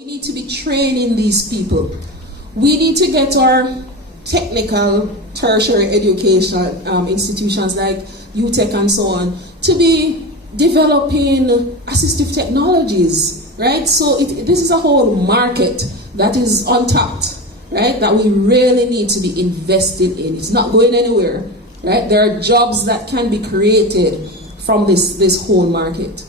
We need to be training these people. We need to get our technical tertiary education institutions like UTech and so on to be developing assistive technologies, right? So this is a whole market that is untapped, right? That we really need to be invested in. It's not going anywhere, right? There are jobs that can be created from this whole market.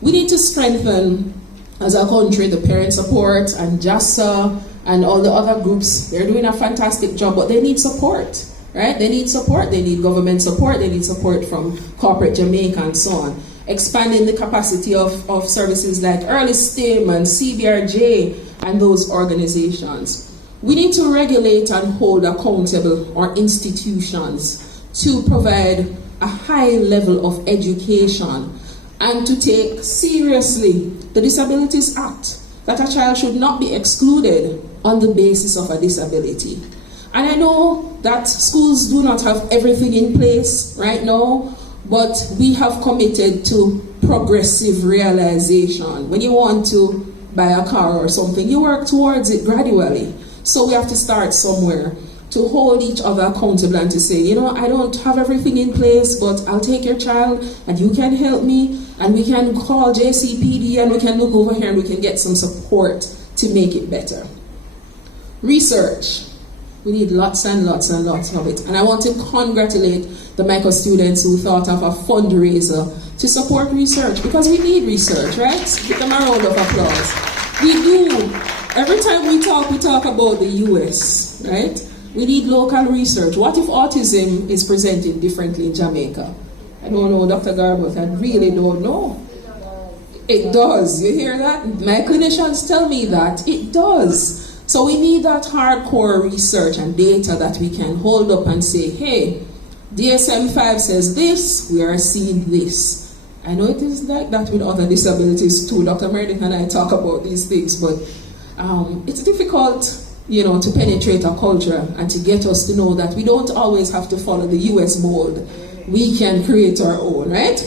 We need to strengthen, as a country, the parent support and JASA and all the other groups. They're doing a fantastic job, but they need support, right? They need support. They need government support. They need support from corporate Jamaica and so on. Expanding the capacity of services like Early STEM and CBRJ and those organizations. We need to regulate and hold accountable our institutions to provide a high level of education and to take seriously the Disabilities Act, that a child should not be excluded on the basis of a disability. And I know that schools do not have everything in place right now, but we have committed to progressive realization. When you want to buy a car or something, you work towards it gradually. So we have to start somewhere to hold each other accountable and to say, you know, I don't have everything in place, but I'll take your child and you can help me and we can call JCPD and we can look over here and we can get some support to make it better. Research. We need lots and lots and lots of it. And I want to congratulate the Mico students who thought of a fundraiser to support research, because we need research, right? Give them a round of applause. We do. Every time we talk about the US, right? We need local research. What if autism is presented differently in Jamaica? I don't know, Dr. Garbutt, I really don't know. It does. You hear that? My clinicians tell me that. It does. So we need that hardcore research and data that we can hold up and say, hey, DSM-5 says this, we are seeing this. I know it is like that with other disabilities too. Dr. Meredith and I talk about these things, but it's difficult, you know, to penetrate our culture and to get us to know that we don't always have to follow the US mold. We can create our own, right?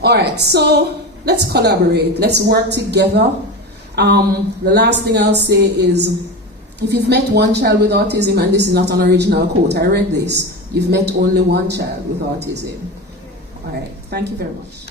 All right, so let's collaborate. Let's work together. The last thing I'll say is, if you've met one child with autism, and this is not an original quote, I read this, you've met only one child with autism. All right, thank you very much.